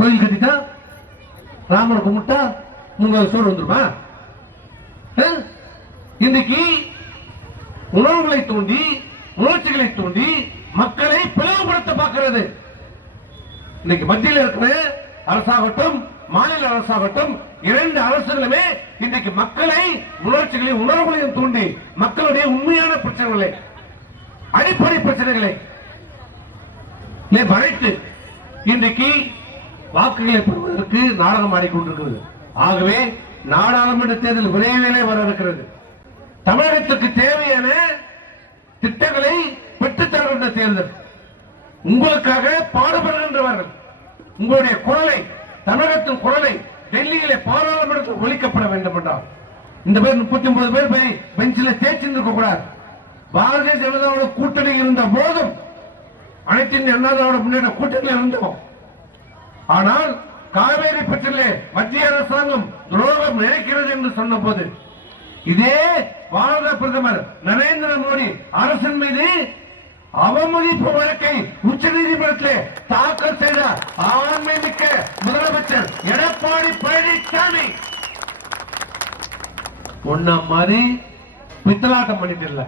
கோயில் கட்டிட்டா ராமரை கும்பிட்டா உங்க சோறு வந்துருமா? இன்னைக்கு உணர்வுகளை தூண்டி உணர்ச்சிகளை தூண்டி மக்களை பிளவுபடுத்த பார்க்கிறது. இன்னைக்கு மத்தியில் இருக்கிற அரசாகட்டும் மாநில அரசாகட்டும் இரண்டு அரசுகளுமே இன்றைக்கு மக்களை உணர்ச்சிகளையும் உணர்வுகளையும் தூண்டி மக்களுடைய உண்மையான பிரச்சனைகளை அடிப்படை பிரச்சனைகளை வரைத்து இன்றைக்கு வாக்குகளை பெறுவதற்கு நாடகம் ஆடிக்கொண்டிருக்கிறது. ஆகவே நாடாளுமன்ற தேர்தல் விரைவிலே வர இருக்கிறது. தமிழகத்துக்கு தேவையான திட்டங்களை பெற்றுத்தருகின்ற தேர்தல். உங்களுக்காக பாடுபடுகின்றவர்கள் உங்களுடைய குரலை தமிழகத்தின் குரலை டெல்லியிலே பாராளுமன்றத்தில் ஒழிக்கப்பட வேண்டும் என்றால் இந்த பேர் முப்பத்தி ஒன்பது பேர் போய் பெஞ்சில தேய்ச்சிருக்க கூடாது. பாரதிய ஜனதாவோட கூட்டணி இருந்த போதும் அனைத்து இந்திய முன்னேற்ற கூட்டணியில் இருந்தோம். ஆனால் காவேரி பற்றிலே மத்திய அரசாங்கம் துரோகம் நினைக்கிறது என்று சொன்ன போது இதே பாரத பிரதமர் நரேந்திர மோடி அரசின் மீது அவமதிப்பு வழக்கை உச்ச நீதிமன்றத்திலே தாக்கல் செய்த ஆண்மை மிக்க முதலமைச்சர் எடப்பாடி பழனிசாமி ஒன்ன மாதிரி பித்தலாட்டம் பண்ணிட்டு